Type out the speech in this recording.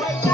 Bye.